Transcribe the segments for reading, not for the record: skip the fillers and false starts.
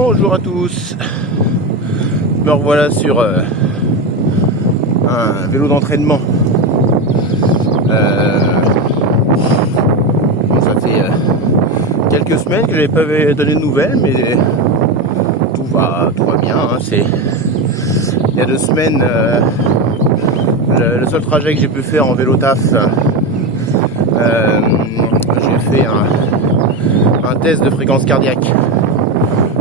Bonjour à tous. Me revoilà sur un vélo d'entraînement. Ça fait quelques semaines que je n'avais pas donné de nouvelles, mais tout va bien. Il y a 2 semaines, le seul trajet que j'ai pu faire en vélo taf, j'ai fait un test de fréquence cardiaque.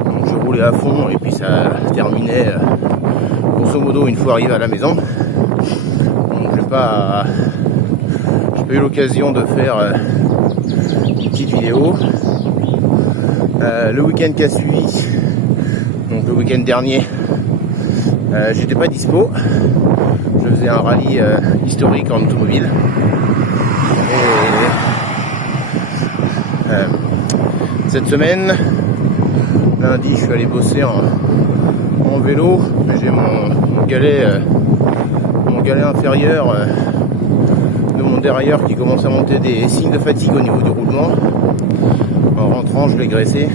Donc je roulais à fond et puis ça terminait grosso modo une fois arrivé à la maison. Donc j'ai pas eu l'occasion de faire une petite vidéo. Le week-end qui a suivi, donc le week-end dernier, j'étais pas dispo. Je faisais un rallye historique en automobile. Et cette semaine, lundi, je suis allé bosser en vélo, mais j'ai mon galet inférieur de mon derrière qui commence à monter des signes de fatigue au niveau du roulement. En rentrant, je l'ai graissé,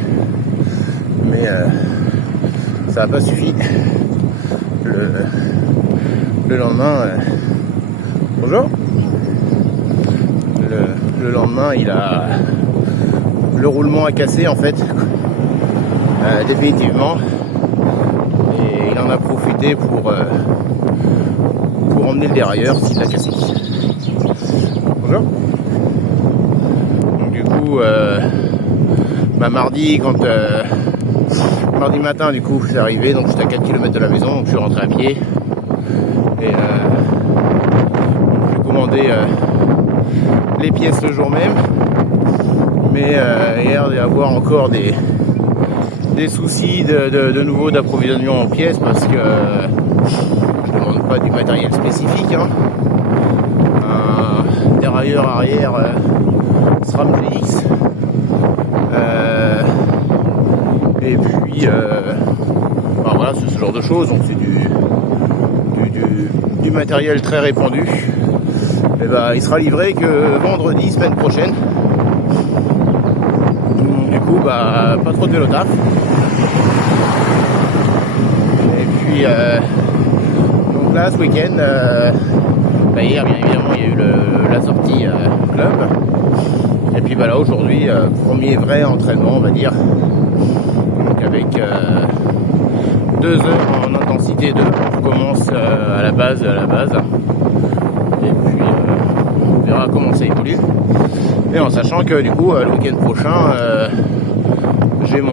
mais ça n'a pas suffi. Le lendemain, bonjour. Le lendemain, le roulement a cassé en fait, définitivement, et il en a profité pour emmener le dérailleur s'il l'a cassé. Bonjour. Donc du coup, mardi matin, du coup, c'est arrivé, donc j'étais à 4 km de la maison, donc je suis rentré à pied, et j'ai commandé les pièces le jour même, mais hier il y a avoir encore des soucis de nouveau d'approvisionnement en pièces, parce que je demande pas du matériel spécifique, hein. Un dérailleur arrière SRAM GX, et puis voilà, c'est ce genre de choses. Donc c'est du matériel très répandu. Et il sera livré que vendredi, semaine prochaine. Du coup, pas trop de vélo taf. Et puis, donc là, ce week-end, hier, bien évidemment, il y a eu la sortie club. Et puis là, aujourd'hui, premier vrai entraînement, on va dire. Donc avec 2 heures en intensité 2. On recommence à la base. Et puis, on verra comment ça évolue. Et en sachant que du coup, le week-end prochain,